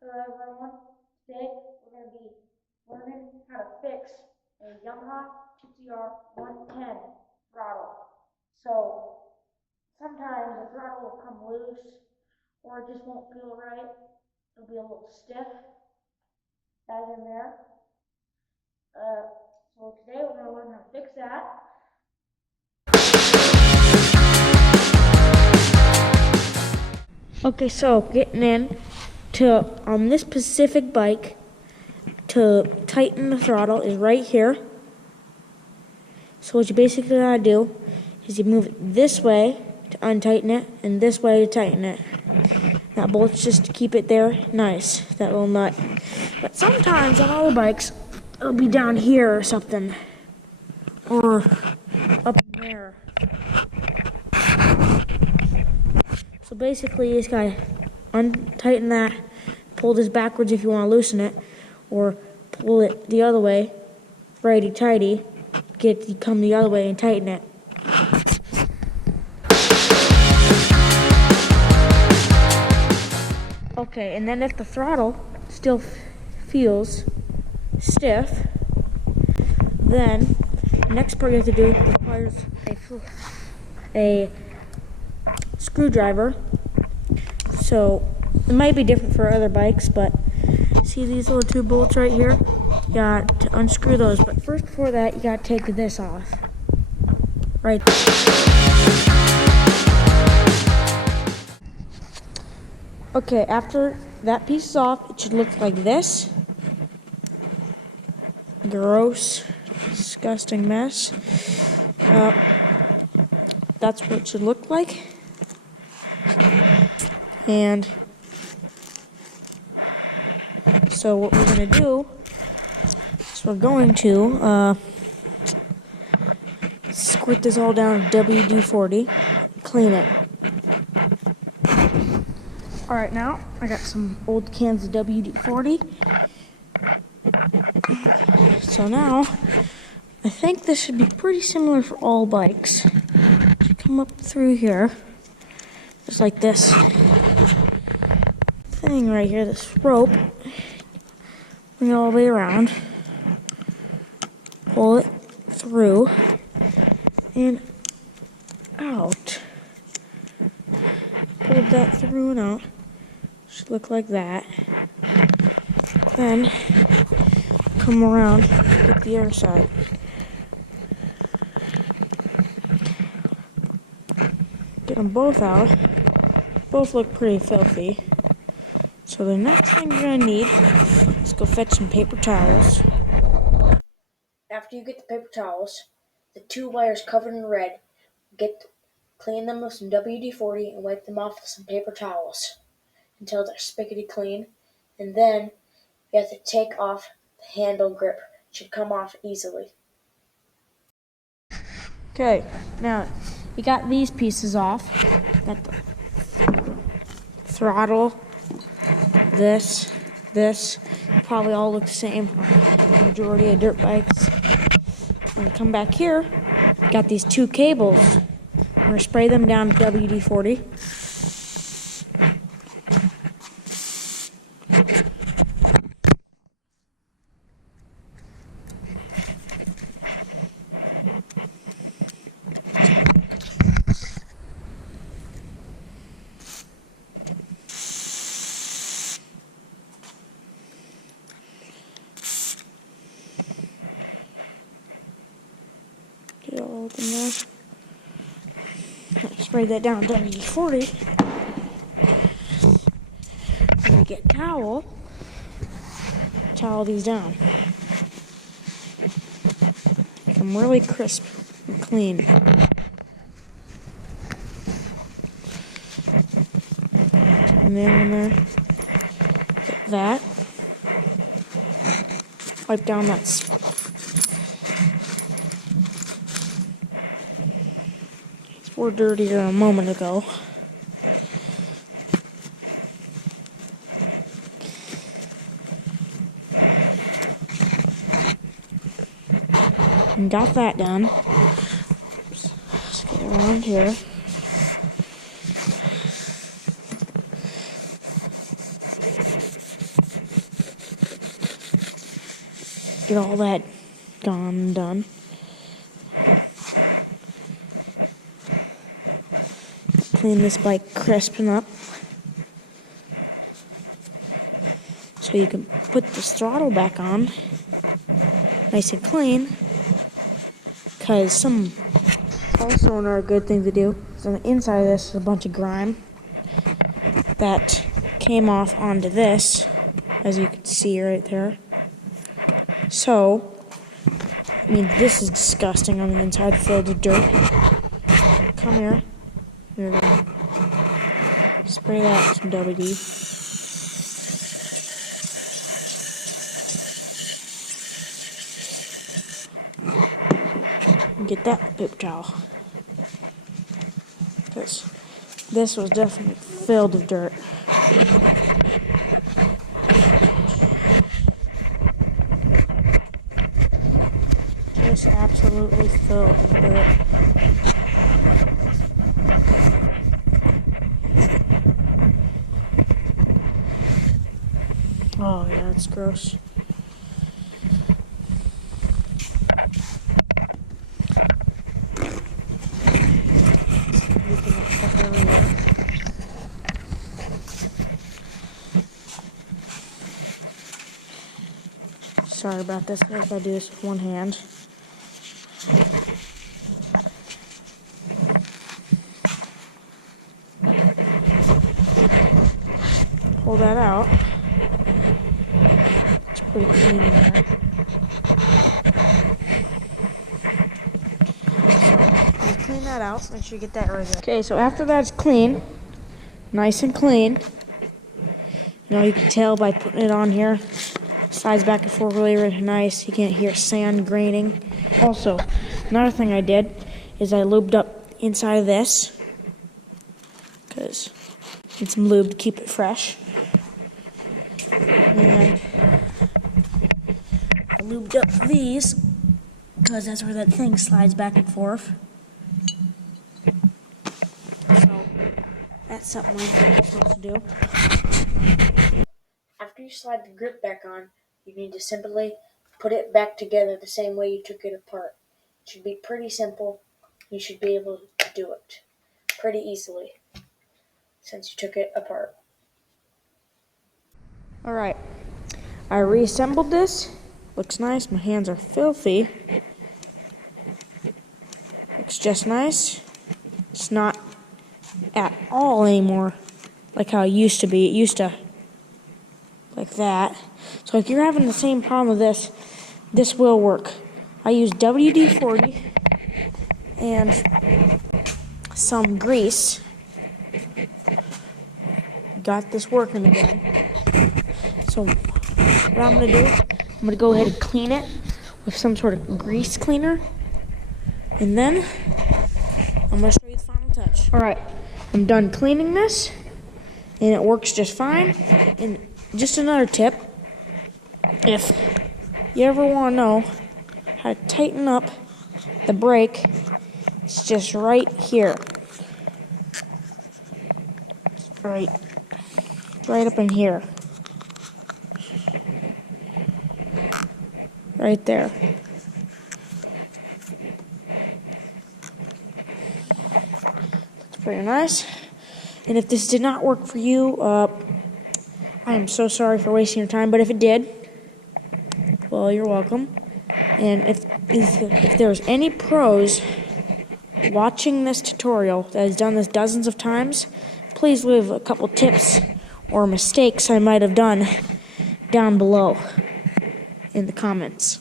Hello everyone, today we're going to be learning how to fix a Yamaha TTR 110 throttle. So sometimes the throttle will come loose or it just won't feel right. It'll be a little stiff as in there. So today we're going to learn how to fix that. Okay, so getting in to on this specific bike to tighten the throttle is right here. So what you basically gotta do is you move it this way to untighten it and this way to tighten it. That bolt's just to keep it there nice, that little nut. But sometimes on other bikes it'll be down here or something, or up in there. So basically you just gotta untighten that, pull this backwards if you want to loosen it, or pull it the other way, righty-tighty, come the other way and tighten it. Okay, and then if the throttle still feels stiff, then the next part you have to do requires a screwdriver. So it might be different for other bikes, but see these little two bolts right here? You got to unscrew those, but first before that you got to take this off. Right there. Okay, after that piece is off, it should look like this. Gross, disgusting mess. That's what it should look like. And so what we're going to do is we're going to squirt this all down with WD-40, clean it. Alright, now I got some old cans of WD-40. So now, I think this should be pretty similar for all bikes. Come up through here, just like this thing right here, this rope. Bring it all the way around, pull it through and out. Pull that through and out. Should look like that. Then come around, get the other side. Get them both out. Both look pretty filthy. So the next thing you're gonna need is go fetch some paper towels. After you get the paper towels, the two wires covered in red, clean them with some WD-40 and wipe them off with some paper towels until they're spickety clean. And then you have to take off the handle grip. It should come off easily. Okay, now you got these pieces off. Got the throttle, this, probably all look the same on the majority of dirt bikes. When you come back here, got these two cables. I'm going to spray them down with WD-40. Get all up in there. Spray that down with WD-40. Get a towel these down. Make them really crisp and clean. And then in there, get that. Wipe down that were dirtier a moment ago. And got that done. Oops. Let's get around here. get all that gone and done. Clean this bike crisp enough so you can put this throttle back on nice and clean, because also another good thing to do is on the inside of this is a bunch of grime that came off onto this, as you can see right there. So, I mean, this is disgusting on the inside, filled with dirt. Come here. Here we go. Spray that with some WD. And get that paper towel. Because this was definitely filled with dirt. Just absolutely filled with dirt. Oh yeah, it's gross. Everywhere. Sorry about this, I gotta do this with one hand. Pull that out. It's pretty clean in there. So, you clean that out, make sure you get that right there. Okay, so after that's clean, nice and clean, you know, you can tell by putting it on here, slides back and forth really, really nice. You can't hear sand graining. Also, another thing I did is I lubed up inside of this, because I need some lube to keep it fresh. And I lubed up these, because that's where that thing slides back and forth. So, that's something you're supposed to do. After you slide the grip back on, you need to simply put it back together the same way you took it apart. It should be pretty simple. You should be able to do it pretty easily since you took it apart. Alright, I reassembled this. Looks nice. My hands are filthy. Looks just nice. It's not at all anymore like how it used to be. It used to like that. So if you're having the same problem with this, this will work. I use WD-40 and some grease. Got this working again. So what I'm going to do, I'm going to go ahead and clean it with some sort of grease cleaner. And then I'm going to show you the final touch. Alright, I'm done cleaning this. And it works just fine. And just another tip, if you ever want to know how to tighten up the brake, it's just right here. Right up in here. Right there. Looks pretty nice. And if this did not work for you, I am so sorry for wasting your time, but if it did, well, you're welcome. And if there's any pros watching this tutorial that has done this dozens of times, please leave a couple tips or mistakes I might have done down below in the comments.